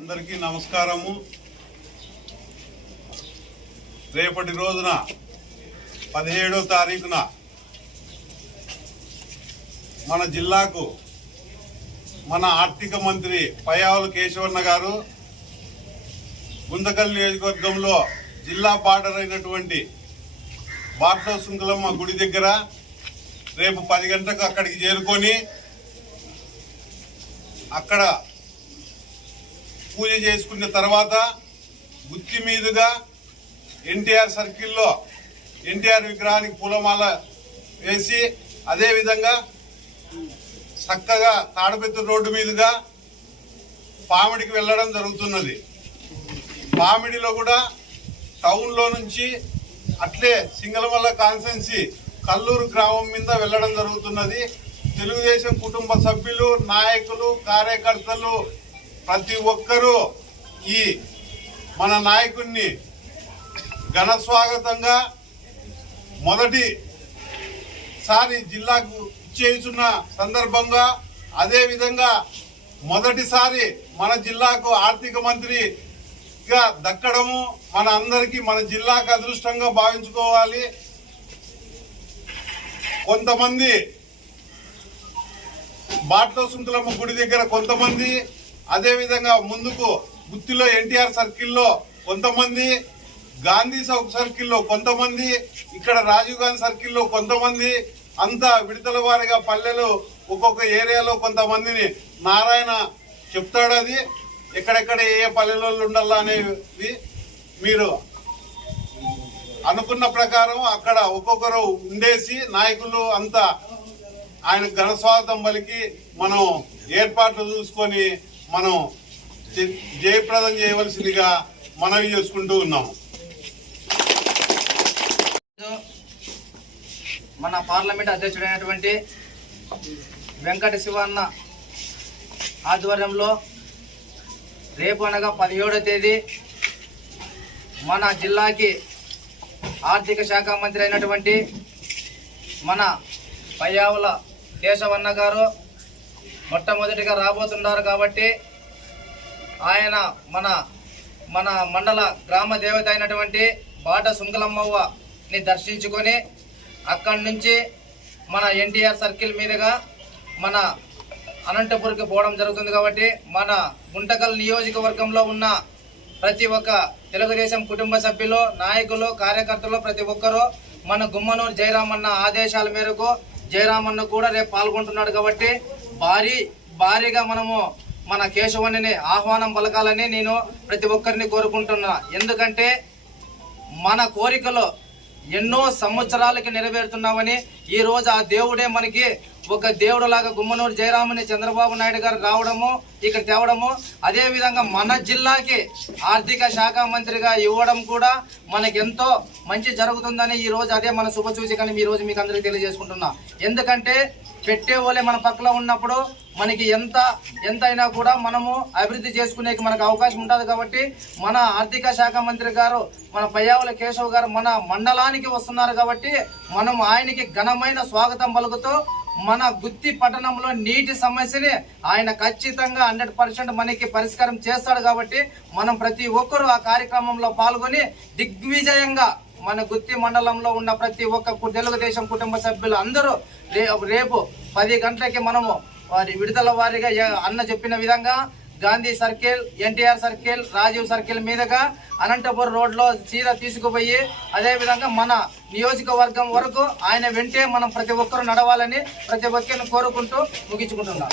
అందరికీ నమస్కారము. రేపటి రోజున 17వ తారీఖున మన జిల్లాకు మన ఆర్థిక మంత్రి పయ్యావుల కేశవన్న గారు గుంతకల్ నియోజకవర్గంలో జిల్లా బార్డర్ అయినటువంటి బాట్ల సుంకులమ్మ గుడి దగ్గర రేపు 10 గంటలకు అక్కడికి చేరుకొని అక్కడ పూజ చేసుకున్న తర్వాత గుత్తి మీదుగా ఎన్టీఆర్ సర్కిల్లో ఎన్టీఆర్ విగ్రహానికి పూలమాల వేసి అదేవిధంగా చక్కగా తాడబెత్తు రోడ్డు మీదుగా పామిడికి వెళ్ళడం జరుగుతున్నది. పామిడిలో కూడా టౌన్లో నుంచి అట్లే సింగళమల్ల కాన్స్టెన్సీ కల్లూరు గ్రామం మీద వెళ్ళడం జరుగుతున్నది. తెలుగుదేశం కుటుంబ సభ్యులు, నాయకులు, కార్యకర్తలు ప్రతి ఒక్కరూ ఈ మన నాయకుడిని ఘన స్వాగతంగా మొదటిసారి జిల్లాకు ఇచ్చేస్తున్న సందర్భంగా అదేవిధంగా మొదటిసారి మన జిల్లాకు ఆర్థిక మంత్రిగా దక్కడము మన అందరికీ మన జిల్లాకు అదృష్టంగా భావించుకోవాలి. కొంతమంది బాట్ల సుంకులమ్మ గుడి దగ్గర కొంతమంది, అదేవిధంగా ముందుకు గుత్తిలో ఎన్టీఆర్ సర్కిల్లో కొంతమంది, గాంధీ చౌక్ సర్కిల్లో కొంతమంది, ఇక్కడ రాజీవ్ గాంధీ సర్కిల్లో కొంతమంది, అంతా విడతల వారిగా పల్లెలు ఒక్కొక్క ఏరియాలో కొంతమందిని నారాయణ చెప్తాడు. అది ఎక్కడెక్కడ ఏ పల్లెలలో ఉండాలా అనేది మీరు అనుకున్న ప్రకారం అక్కడ ఒక్కొక్కరు ఉండేసి నాయకులు అంతా ఆయన ఘన స్వాగతం పలికి మనం ఏర్పాట్లు చూసుకొని మనం జయప్రదం చేయవలసిందిగా మనవి చేసుకుంటూ ఉన్నాము. మన పార్లమెంట్ అధ్యక్షుడైనటువంటి వెంకట శివన్న ఆధ్వర్యంలో రేపు అనగా 17వ తేదీ మన జిల్లాకి ఆర్థిక శాఖ మంత్రి అయినటువంటి మన పయ్యావుల కేశవన్న గారు మొట్టమొదటిగా రాబోతున్నారు. కాబట్టి ఆయన మన మండల గ్రామ దేవత అయినటువంటి బాట సుంకులమ్మవ్వని దర్శించుకొని అక్కడి నుంచి మన ఎన్టీఆర్ సర్కిల్ మీదుగా మన అనంతపూర్కి పోవడం జరుగుతుంది. కాబట్టి మన గుంతకల్ నియోజకవర్గంలో ఉన్న ప్రతి ఒక్క తెలుగుదేశం కుటుంబ సభ్యులు, నాయకులు, కార్యకర్తలు ప్రతి ఒక్కరూ మన గుమ్మనూరు జయరామన్న ఆదేశాల మేరకు జయరామన్న కూడా రేపు పాల్గొంటున్నాడు. కాబట్టి భారీగా మనము మన కేశవన్ని ఆహ్వానం పలకాలని నేను ప్రతి ఒక్కరిని కోరుకుంటున్నా. ఎందుకంటే మన కోరికలు ఎన్నో సంవత్సరాలకి నెరవేరుతున్నామని ఈ రోజు ఆ దేవుడే మనకి ఒక దేవుడు లాగా గుమ్మనూరు జయరామని చంద్రబాబు నాయుడు గారు రావడము, ఇక్కడ తేవడము, అదే విధంగా మన జిల్లాకి ఆర్థిక శాఖ మంత్రిగా ఇవ్వడం కూడా మనకెంతో మంచి జరుగుతుందని ఈ రోజు అదే మన శుభ సూచికని ఈ రోజు మీకు అందరికీ తెలియజేసుకుంటున్నా. ఎందుకంటే పెట్టే వాళ్ళే మన పక్కన ఉన్నప్పుడు మనకి ఎంతైనా కూడా మనము అభివృద్ధి చేసుకునే మనకు అవకాశం ఉంటుంది. కాబట్టి మన ఆర్థిక శాఖ మంత్రి గారు మన పయ్యావుల కేశవ్ గారు మన మండలానికి వస్తున్నారు. కాబట్టి మనం ఆయనకి ఘనమైన స్వాగతం పలుకుతూ మన గుత్తి పట్టణంలో నీటి సమస్యని ఆయన ఖచ్చితంగా 100% మనకి పరిష్కారం చేస్తాడు. కాబట్టి మనం ప్రతి ఒక్కరూ ఆ కార్యక్రమంలో పాల్గొని దిగ్విజయంగా మన గుత్తి మండలంలో ఉన్న ప్రతి ఒక్క తెలుగుదేశం కుటుంబ సభ్యులు అందరూ రేపు 10 గంటలకి మనము వారి విడతల వారిగా అన్న చెప్పిన విధంగా Gandhi circle, NTR circle, Rajiv circle మీదుగా అనంతపురం రోడ్లో సీదా తీసుకుపోయి అదేవిధంగా మన నియోజకవర్గం వరకు ఆయన వెంటే మనం ప్రతి ఒక్కరూ నడవాలని ప్రతి ఒక్కరిని కోరుకుంటూ ముగించుకుంటున్నాం.